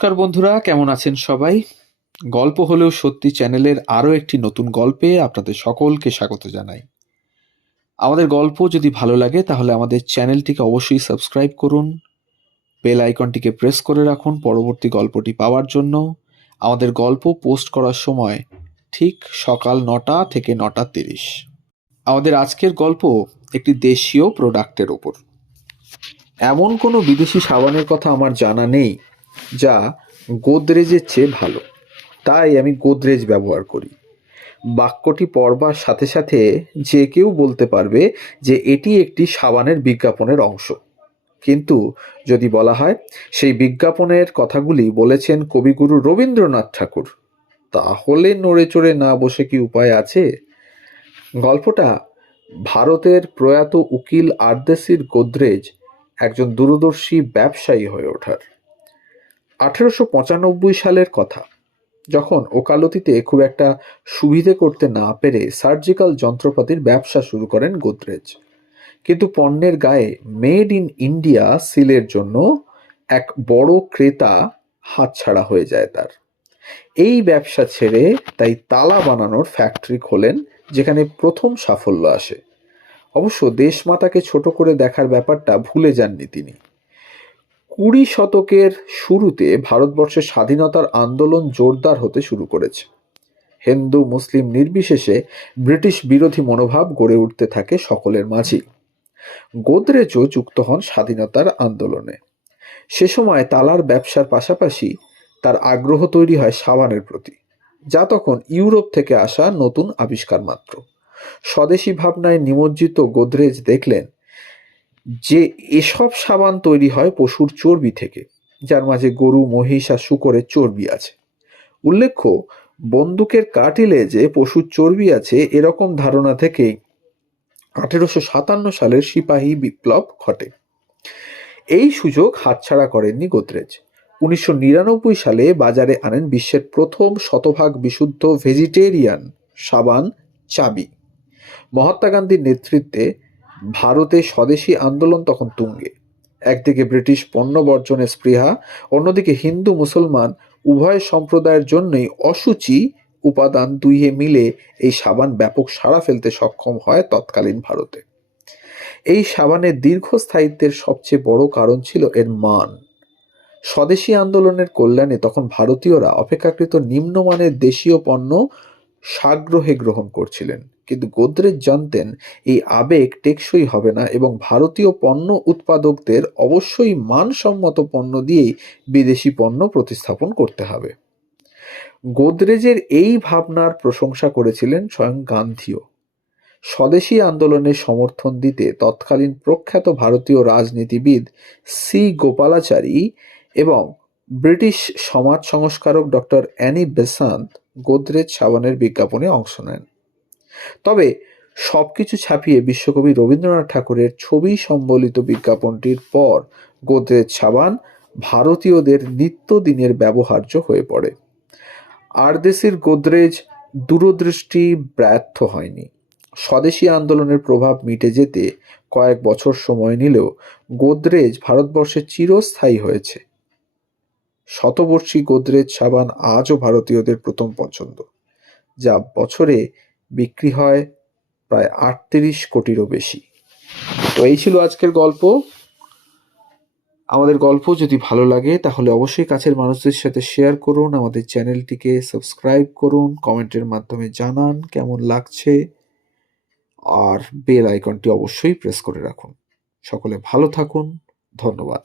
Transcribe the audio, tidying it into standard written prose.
নমস্কার বন্ধুরা, কেমন আছেন সবাই? গল্প হলেও সত্যি চ্যানেলের আরও একটি নতুন গল্পে আপনাদের সকলকে স্বাগত জানাই। আমাদের গল্প যদি ভালো লাগে তাহলে আমাদের চ্যানেলটিকে অবশ্যই সাবস্ক্রাইব করুন, বেল আইকনটিকে প্রেস করে রাখুন পরবর্তী গল্পটি পাওয়ার জন্য। আমাদের গল্প পোস্ট করার সময় ঠিক সকাল 9টা থেকে 9টা 30। আমাদের আজকের গল্প একটি দেশীয় প্রোডাক্টের ওপর। এমন কোনো বিদেশি সাবানের কথা আমার জানা নেই যা গোদরেজের চেয়ে ভালো, তাই আমি গোদরেজ ব্যবহার করি। বাক্যটি পড়বার সাথে সাথে যে কেউ বলতে পারবে যে এটি একটি সাবানের বিজ্ঞাপনের অংশ। কিন্তু যদি বলা হয় সেই বিজ্ঞাপনের কথাগুলি বলেছেন কবিগুরু রবীন্দ্রনাথ ঠাকুর, তাহলে নড়ে চড়ে না বসে কি উপায় আছে? গল্পটা ভারতের প্রয়াত উকিল আরদেশির গোদরেজ একজন দূরদর্শী ব্যবসায়ী হয়ে ওঠার। 1895 সালের কথা, যখন ওকালতিতে খুব একটা সুবিধে করতে না পেরে সার্জিক্যাল যন্ত্রপাতির ব্যবসা শুরু করেন গোদরেজ। কিন্তু পণ্যের গায়ে মেড ইন ইন্ডিয়া সিলের জন্য এক বড় ক্রেতা হাতছাড়া হয়ে যায় তার। এই ব্যবসা ছেড়ে তাই তালা বানানোর ফ্যাক্টরি খোলেন, যেখানে প্রথম সাফল্য আসে। অবশ্য দেশমাতাকে ছোট করে দেখার ব্যাপারটা ভুলে যাননি তিনি। 20 শতকের শুরুতে ভারতবর্ষের স্বাধীনতার আন্দোলন জোরদার হতে শুরু করেছে। হিন্দু মুসলিম নির্বিশেষে ব্রিটিশ বিরোধী মনোভাব গড়ে উঠতে থাকে সকলের মাঝেই। গোদরেজও যুক্ত হন স্বাধীনতার আন্দোলনে। সে সময় তালার ব্যবসার পাশাপাশি তার আগ্রহ তৈরি হয় সাবানের প্রতি, যা তখন ইউরোপ থেকে আসা নতুন আবিষ্কার মাত্র। স্বদেশী ভাবনায় নিমজ্জিত গোদরেজ দেখলেন যে এসব সাবান তৈরি হয় পশুর চর্বি থেকে, যার মাঝে গরু, মহিষ আর শূকরের চর্বি আছে। উল্লেখ্য, বন্দুকের কার্টিলেজে পশুর চর্বি আছে এরকম ধারণা থেকেই 1857 সালের সিপাহী বিপ্লব ঘটে। এই সুযোগ হাতছাড়া করেননি গোদরেজ। 1999 সালে বাজারে আনেন বিশ্বের প্রথম শতভাগ বিশুদ্ধ ভেজিটেরিয়ান সাবান চাবি। মহাত্মা গান্ধীর নেতৃত্বে ভারতে স্বদেশী আন্দোলন তখন তুঙ্গে। একদিকে ব্রিটিশ পণ্য বর্জনের স্পৃহা, অন্যদিকে হিন্দু মুসলমান উভয় সম্প্রদায়ের জন্যই অশুচি উপাদান দুইয়ে মিলে এই সাবান ব্যাপক সাড়া ফেলতে সক্ষম হয় তৎকালীন ভারতে। এই সাবানের দীর্ঘস্থায়িত্বের সবচেয়ে বড় কারণ ছিল এর মান। স্বদেশী আন্দোলনের কল্যাণে তখন ভারতীয়রা অপেক্ষাকৃত নিম্নমানের দেশীয় পণ্য সাগ্রহে গ্রহণ করছিলেন, কিন্তু গোদরেজ জানতেন এই আবেগ টেকসই হবে না এবং ভারতীয় পণ্য উৎপাদকদের অবশ্যই মানসম্মত পণ্য দিয়েই বিদেশি পণ্য প্রতিস্থাপন করতে হবে। গোদরেজের এই ভাবনার প্রশংসা করেছিলেন স্বয়ং গান্ধীও। স্বদেশী আন্দোলনের সমর্থন দিতে তৎকালীন প্রখ্যাত ভারতীয় রাজনীতিবিদ সি গোপালাচারী এবং ব্রিটিশ সমাজ সংস্কারক ডক্টর অ্যানি বেসান্ত গোদরেজ সাবানের বিজ্ঞাপনে অংশ নেন। তবে সবকিছু ছাপিয়ে বিশ্বকবি রবীন্দ্রনাথ ঠাকুরের ছবি সম্বলিত বিজ্ঞাপনটির পর গোদরেজ সাবান ভারতীয়দের নিত্যদিনের ব্যবহার্য হয়ে পড়ে। আরদেশির গোদরেজ দূরদৃষ্টি ব্যর্থ হয়নি। স্বদেশী আন্দোলনের প্রভাব মিটে যেতে কয়েক বছর সময় নিলেও গোদরেজ ভারতবর্ষে চিরস্থায়ী হয়েছে। শতবর্ষী গোদরেজ সাবান আজও ভারতীয়দের প্রথম পছন্দ, যা বছরে বিক্রি হয় প্রায় 38 কোটিরও বেশি। তো এই ছিল আজকের গল্প। আমাদের গল্প যদি ভালো লাগে তাহলে অবশ্যই কাছের মানুষদের সাথে শেয়ার করুন, আমাদের চ্যানেলটিকে সাবস্ক্রাইব করুন, কমেন্টের মাধ্যমে জানান কেমন লাগছে, আর বেল আইকনটি অবশ্যই প্রেস করে রাখুন। সকলে ভালো থাকুন। ধন্যবাদ।